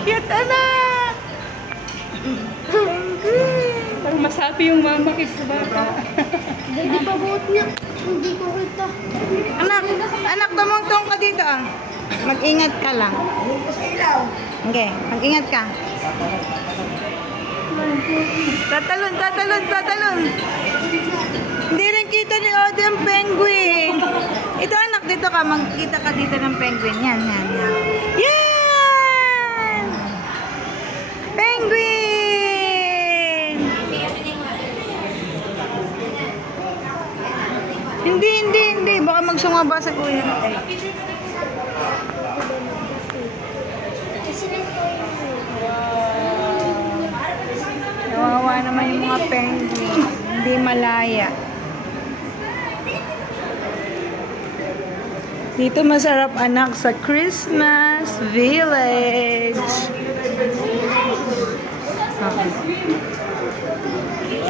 Cute anak! Parang masabi yung mama kay sa bata. Hindi pa buot niya. Hindi ko kita. Anak, tumungtong ka dito ah. Mag-ingat ka lang. Okay, mag-ingat ka. Tatalon. Hindi rin kita ni Ode ang penguin. Ito anak, dito ka. Magkita ka dito ng penguin. Yan. Yan! Penguin! Hindi. Baka magsumaba sa kuya. Nawawa naman yung mga penguin. Hindi malaya. Dito masarap anak sa Christmas Village.